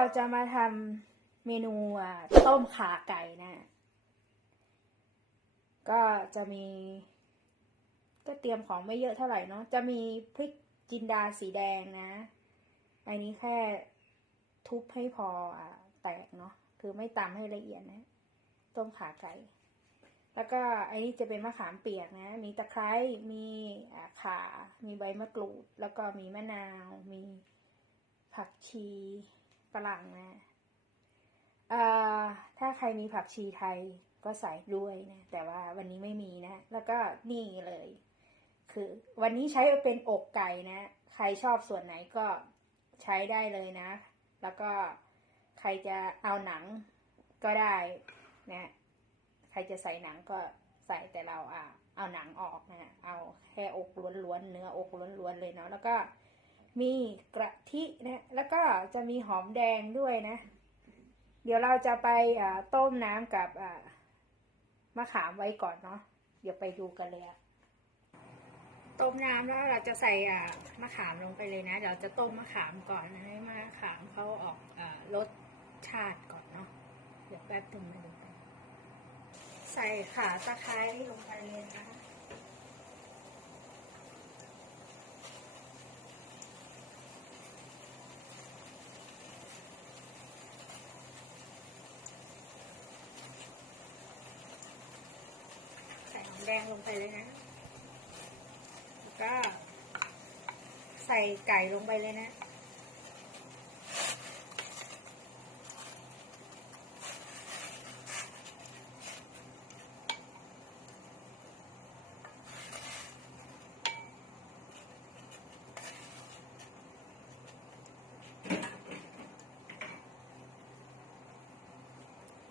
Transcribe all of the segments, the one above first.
เราจะมาทำเมนูต้มขาไก่นะ ก็จะมี ก็เตรียมของไม่เยอะเท่าไหร่เนาะ จะมีพริกจินดาสีแดงนะ อันนี้แค่ทุบให้พออะแตกเนาะ คือไม่ตำให้ละเอียดนะ ต้มขาไก่ แล้วก็อันนี้จะเป็นมะขามเปียกนะ มีตะไคร้ มีอ่าข่า มีใบมะกรูด แล้วก็มีมะนาว มีผักชี ฝรั่งนะถ้าใครมีผักชีไทยก็ใส่ด้วยนะแต่ว่าวันนี้ไม่มีนะ แล้วก็นี่เลย คือ วันนี้ใช้เป็นอกไก่นะ ใครชอบส่วนไหนก็ใช้ได้เลยนะ แล้วก็ใครจะเอาหนังก็ได้นะ ใครจะใส่หนังก็ใส่แต่เราอะเอาหนังออกนะ เอาแค่อกล้วนๆเนื้ออกล้วนๆเลยเนาะแล้วก็ มีกะทินะแล้วก็จะมีหอมแดงด้วยนะ เดี๋ยวเราจะไปต้มน้ำกับมะขามไว้ก่อนเนาะเดี๋ยวไปดูกันเลยอะต้มน้ำแล้วเราจะใส่มะขามลงไปเลยนะ เดี๋ยวจะต้มมะขามก่อนนะให้มะขามเขาออกรสชาติก่อนเนาะเดี๋ยวแป๊บนึงมาดูกันใส่ขาตะไคร้ลงไปเลยนะคะใส่หอมแดงลงไปเลยนะ แล้วก็ ใส่ไก่ลงไปเลยนะ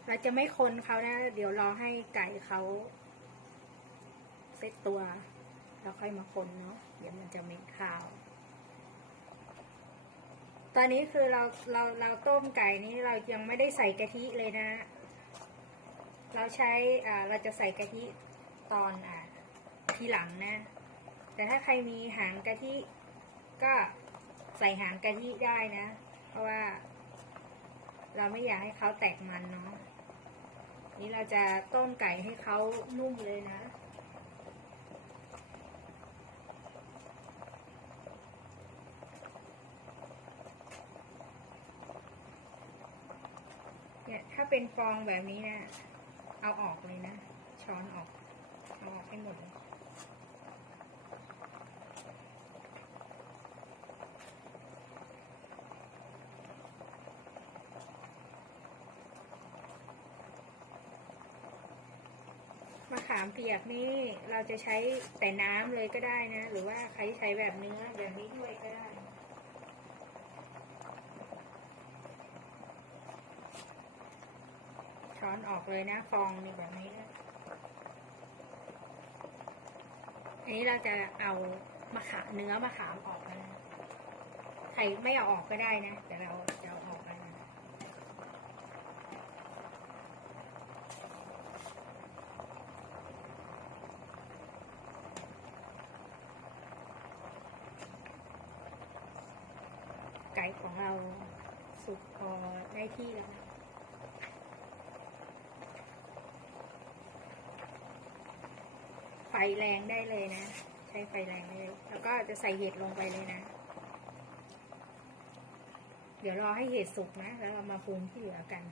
เราจะไม่คนเขานะ เดี๋ยวรอให้ไก่เขา เซตตัว แล้วค่อยมาคนเนาะเดี๋ยวมันจะเม็นข้าว ตอนนี้คือเราเราเราต้มไก่นี้เรายังไม่ได้ใส่กะทิเลยนะ เราใช้อ่าเราจะใส่กะทิตอนอ่าทีหลังนะ แต่ถ้าใครมีหางกะทิก็ใส่หางกะทิได้นะ เพราะว่า เราไม่อยากให้เขาแตกมันเนาะนี่เราจะต้มไก่ให้เขานุ่มเลยนะ เนี่ยถ้าเป็นฟองแบบนี้นะ เอาออกเลยนะ ช้อนออก เอาออกให้หมดมะขามเปียกนี่เราจะใช้แต่น้ำเลยก็ได้นะ หรือว่าใครใช้แบบเนื้อแบบนี้ด้วยก็ได้ ช้อนออกเลยนะฟองนี่แบบนี้นะอันนี้เราจะเอามะขามเนื้อมะขามออกแล้วนะใครไม่เอาออกก็ได้นะแต่เราจะเอาออกแล้วนะไก่ของเราสุกพอได้ที่แล้วนะไฟ แรงได้เลยนะ ใช้ไฟแรงเลย แล้วก็จะใส่เห็ดลงไปเลยนะ เดี๋ยวรอให้เห็ดสุกนะ แล้วเรามาปรุงที่เหลือกัน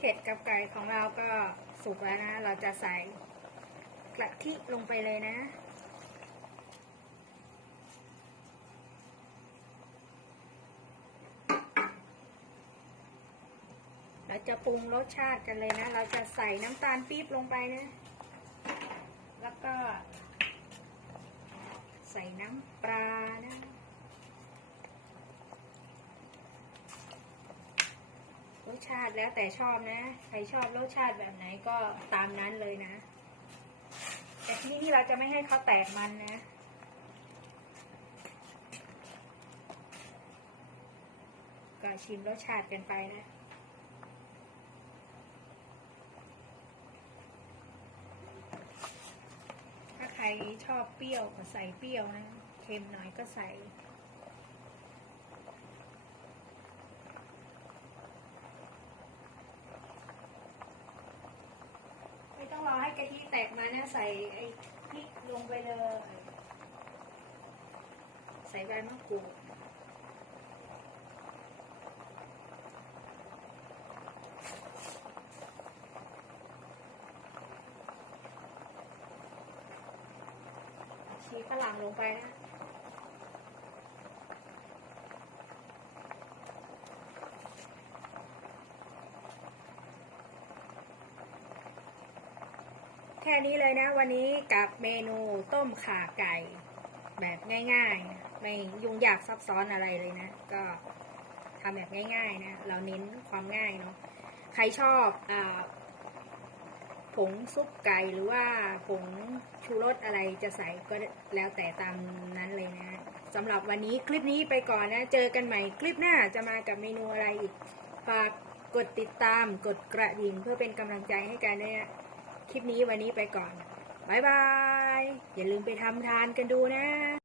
เห็ดกับไก่ของเราก็สุกแล้วนะ เราจะใส่กะทิลงไปเลยนะ เราจะปรุงรสชาติกันเลยนะ เราจะใส่น้ำตาลปี๊บลงไปนะแล้วก็ ใส่น้ำปลานะรสชาติแล้วแต่ชอบนะ ใครชอบรสชาติแบบไหนก็ตามนั้นเลยนะ แต่ที่นี่เราจะไม่ให้เขาแตกมันนะก็ชิมรสชาติกันไปนะ รชอบเปรี้ยวก็ใส่เปรี้ยวนะ เค็มหน่อยก็ใส่ไม่ต้องรอให้กะทิแตกมานะใส่ไอ้พริกลงไปเลย ใส่ใบมะกรูดีฝรั่งลงไปนะแค่นี้เลยนะวันนี้กับเมนูต้มข่าไก่แบบง่ายๆ ไม่ยุ่งยากซับซ้อนอะไรเลยนะ ก็ทำแบบง่ายๆนะ เราเน้นความง่ายเนาะใครชอบอา ผงซุปไก่หรือว่าผงชูรสอะไรจะใส่ก็แล้วแต่ตามนั้นเลยนะสำหรับวันนี้คลิปนี้ไปก่อนนะ เจอกันใหม่คลิปหน้าจะมากับเมนูอะไรอีกฝากกดติดตามกดกระดิ่งเพื่อเป็นกำลังใจให้กันด้วยนะคลิปนี้วันนี้ไปก่อนบายบาย อย่าลืมไปทำทานกันดูนะ